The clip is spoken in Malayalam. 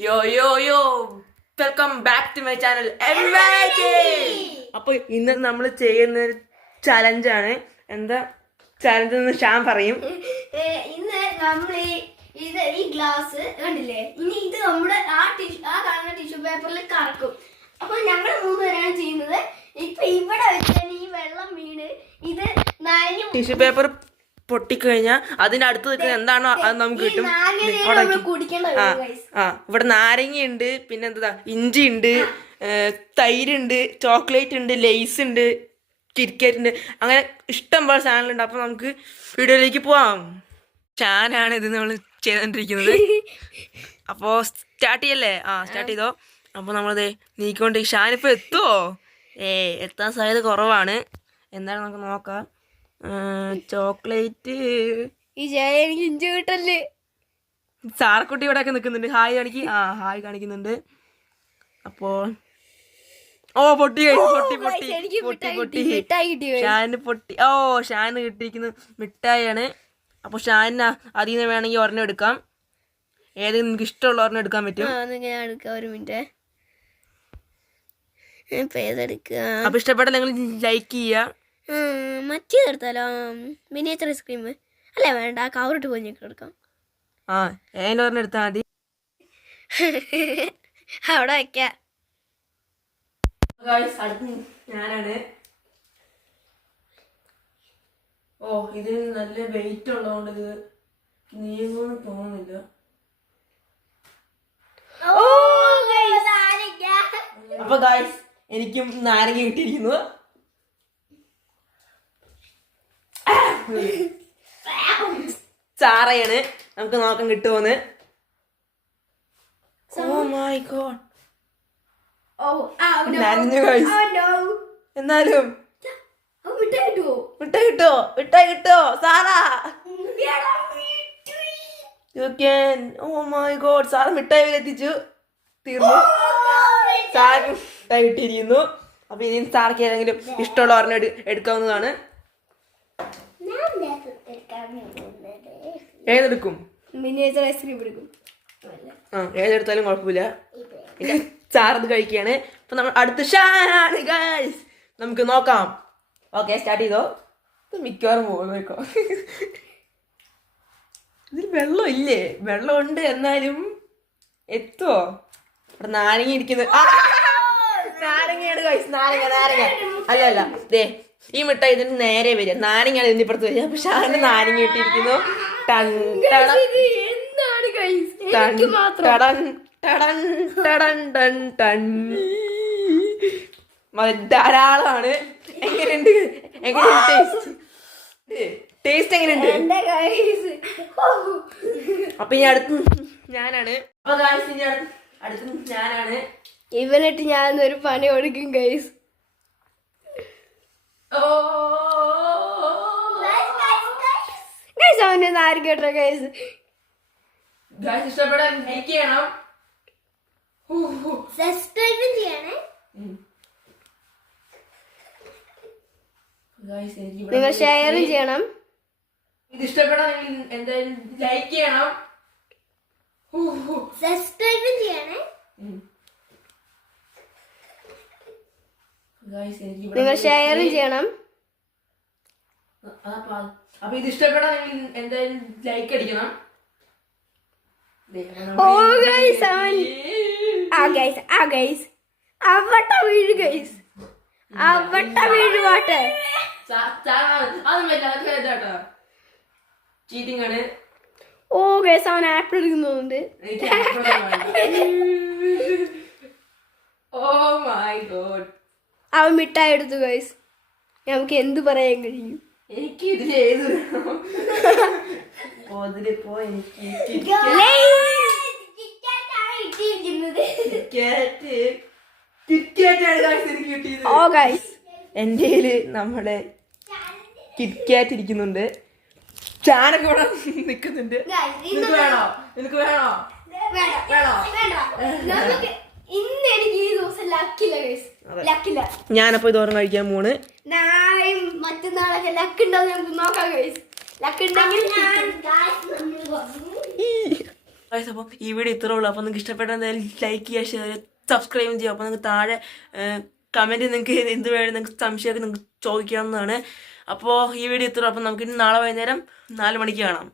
Yo yo yo welcome back to my channel അപ്പൊ ഇന്ന് നമ്മൾ ചെയ്യുന്ന ഒരു ചലഞ്ചാണ് എന്താ ചലഞ്ച് എന്ന് ഷാൻ പറയും. ഇന്ന് നമ്മൾ ഇത് ഈ ഗ്ലാസ് കണ്ടില്ലേ? ഇനി ഇത് നമ്മുടെ ആ ടിഷ്യൂ ആ കാണുന്ന ടിഷ്യൂ പേപ്പറിൽ കറക്കും. അപ്പൊ ഞങ്ങൾ മൂന്നുപേരാണ് ചെയ്യുന്നത്. ഇപ്പൊ ഇവിടെ വെച്ചാൽ ഈ വെള്ളം വീണ് ഇത് നനഞ്ഞു ടിഷ്യൂ പേപ്പർ പൊട്ടിക്കഴിഞ്ഞാൽ അതിനടുത്ത് അടുത്ത് നിൽക്കുന്ന എന്താണോ അത് നമുക്ക് കിട്ടും. ആ. ആ ഇവിടെ നാരങ്ങയുണ്ട് പിന്നെ എന്താ ഇഞ്ചി ഉണ്ട് തൈരുണ്ട് ചോക്ലേറ്റ് ഉണ്ട് ലേസ് ഉണ്ട് കിരിക്കറ്റ് ഉണ്ട്. അങ്ങനെ ഇഷ്ടം പോലെ സാധനങ്ങളുണ്ട് അപ്പൊ നമുക്ക് വീഡിയോയിലേക്ക് പോവാം. ചാനാണ് ഇത് നമ്മൾ ചെയ്തോണ്ടിരിക്കുന്നത്. അപ്പോൾ സ്റ്റാർട്ട് ചെയ്യല്ലേ? ആ സ്റ്റാർട്ട് ചെയ്തോ. അപ്പോൾ നമ്മളത് നീക്കൊണ്ട് ഷാനിപ്പോൾ എത്തുമോ ഏ എത്താൻ സാധ്യത കുറവാണ്. എന്താണ് നമുക്ക് നോക്കാം. ചോക്ലേറ്റ്. ഈ ജയ എനിക്ക് ഇഞ്ചി കിട്ടല്ലേ? സാറക്കുട്ടി ഇവിടെ ഒക്കെ നിൽക്കുന്നുണ്ട്. ഹായ് കാണിക്ക് ആ ഹായ് കാണിക്കുന്നുണ്ട്. അപ്പോ ഓ പൊട്ടി കഴിഞ്ഞു പൊട്ടി പൊട്ടി പൊട്ടി പൊട്ടി. ഷാന് പൊട്ടി ഓ ഷാന് കിട്ടിയിരിക്കുന്ന മിഠായിയാണ്. അപ്പോൾ ഷാനിന് അതിൽ നിന്ന് വേണമെങ്കിൽ ഒരെണ്ണം എടുക്കാം. ഏതെങ്കിലും നിങ്ങൾക്ക് ഇഷ്ടമുള്ള ഒരെണ്ണം എടുക്കാൻ പറ്റും. ഞാൻ എടുക്കാം ഒരു മിനിറ്റ്. അപ്പോൾ ഇഷ്ടപ്പെട്ട നിങ്ങൾ ലൈക്ക് ചെയ്യുക. മറ്റേ എടുത്താലോ? മിനിയേച്ചർ ഐസ്ക്രീം അല്ല വേണ്ട കവറിട്ട് പോയി എടുക്കാം ആ ഏതെങ്കിലും ഒരെണ്ണം എടുത്താൽ മതി. അവിടെ അടുത്ത് ഞാനാണ്. ഓ ഇതിന് നല്ല വെയിറ്റ് ഉള്ളതുകൊണ്ട് ഇത് നീങ്ങുമെന്ന് തോന്നുന്നില്ല. അപ്പൊ ഗായ്സ് എനിക്കും നാരങ്ങ കിട്ടിയിരിക്കുന്നു. ചാറയാണ്. നമുക്ക് നോക്കാൻ കിട്ടുമോന്ന് ഓ മൈ ഗോഡ്. എന്നാലും. വിട്ട കിട്ടോ? വിട്ട കിട്ടോ? സാറാ. ഓ മൈ ഗോഡ് സാറ് മിഠായി വരെ എത്തിച്ചു. തീർന്നു. സാർ മിഠായി കിട്ടിയിരിക്കുന്നു. അപ്പൊ ഇനി സാർക്ക് ഏതെങ്കിലും ഇഷ്ടമുള്ള ഒരെണ്ണം എടുക്കാവുന്നതാണ്. ഏതെടുക്കും? മിനിയേച്ചർ ഐസ്ക്രീം എടുക്കും. ആ ഏതെടുത്താലും കുഴപ്പമില്ല. ചാർന്ന് കഴിക്കുകയാണ്. അപ്പൊ നമ്മൾ അടുത്ത ഷാനാണ് ഗൈസ് നമുക്ക് നോക്കാം. ഓക്കെ സ്റ്റാർട്ട് ചെയ്തോ? മിക്കവാറും പോകുന്നു നോക്കോ ഇതിൽ വെള്ളം ഇല്ലേ? വെള്ളം ഉണ്ട് എന്നാലും എത്തുവോ? ഇവിടെ നാരങ്ങ ഇരിക്കുന്നത്! നാരങ്ങയാണ് കഴിച്ചു നാരങ്ങ നാരങ്ങ. അല്ല അല്ല. ദേ ഈ മിഠായി ഇതിന് നേരെ വരിക. നാരങ്ങയാണ് ഇതിന്റെ ഇപ്പുറത്ത് വരിക. അപ്പൊ ഷാന് നാരങ്ങ ഇട്ടിരിക്കുന്നു. ധാരാളമാണ്. എങ്ങനെയുണ്ട്? എങ്ങനെയുണ്ട് ടേസ്റ്റ് ടേസ്റ്റ് എങ്ങനെയുണ്ട്. അപ്പൊ ഇനി അടുത്ത് ഞാനാണ്. അപ്പൊ അടുത്ത് ഞാനാണ്. ഇവനിട്ട് ഞാൻ ഒരു പണി കൊടുക്കും ഗൈസ് ഗൈസ് കേട്ടോ ഇഷ്ടപ്പെടാൻ ലൈക്ക് ചെയ്യണം. സബ്സ്ക്രൈബും നിങ്ങൾ ഷെയറും ചെയ്യണം. ഇത് ഇഷ്ടപ്പെടാൻ എന്തായാലും ലൈക്ക് ചെയ്യണം. സബ്സ്ക്രൈബും ചെയ്യണേ ഉം. Guys, എനിക്ക് ഇവിടെ നിങ്ങൾ ഷെയറും ചെയ്യണം. അപ്പൊ ഇത് ഇഷ്ടപ്പെട്ടാൽ നിങ്ങൾ എന്തായാലും ലൈക്ക് അടിക്കണം. ഓ ഗൈസ് അവൻ ആ ഗൈസ് ആ ഗൈസ് അവട്ട വീഴ് ഗൈസ് അവട്ട വീഴ് പാട്ട് ചീറ്റിംഗ് ആണ്. ഓ ഗൈസ് അവൻ ആപ്പിൾ എടുക്കുന്നുണ്ട് എനിക്ക് ഓ മൈ ഗോഡ് അവൻ മിഠായി എടുത്തു ഗൈസ് നമുക്ക് എന്ത് പറയാൻ കഴിയും? എനിക്ക് ഇതിൽ ഏത് പോ എനിക്ക് ഗൈസ് എന്റെ കയ്യിൽ നമ്മുടെ കിറ്റ്കാറ്റ് ഇരിക്കുന്നുണ്ട്. ചാനൊക്കെ ഇവിടെ നിൽക്കുന്നുണ്ട് നിനക്ക് വേണോ? നിനക്ക് വേണോ ഇന്ന് എനിക്ക് ഈ ദിവസം ലക്കില്ല ഗൈസ് ഞാനപ്പോ ഇതോരം കഴിക്കാൻ പോണ് നാളെയും മറ്റന്നാളൊക്കെ ലക്ക് ഉണ്ടോ നമുക്ക് നോക്കാം ലക്ക് ഉണ്ടെങ്കിൽ അപ്പോൾ ഈ. വീഡിയോ ഇത്രേ ഉള്ളൂ. അപ്പോൾ നിങ്ങൾക്ക് ഇഷ്ടപ്പെട്ടാൽ ലൈക്ക് ചെയ്യുക ഷെയർ സബ്സ്ക്രൈബ് ചെയ്യുക. അപ്പോൾ നിങ്ങൾക്ക് താഴെ കമന്റ് നിങ്ങൾക്ക് എന്ത് വേണം നിങ്ങൾക്ക് സംശയമൊക്കെ നിങ്ങൾക്ക് ചോദിക്കാവുന്നതാണ്. അപ്പോൾ ഈ വീഡിയോ ഇത്ര അപ്പൊ അപ്പോൾ നമുക്ക് നാളെ വൈകുന്നേരം നാല് മണിക്ക് കാണാം.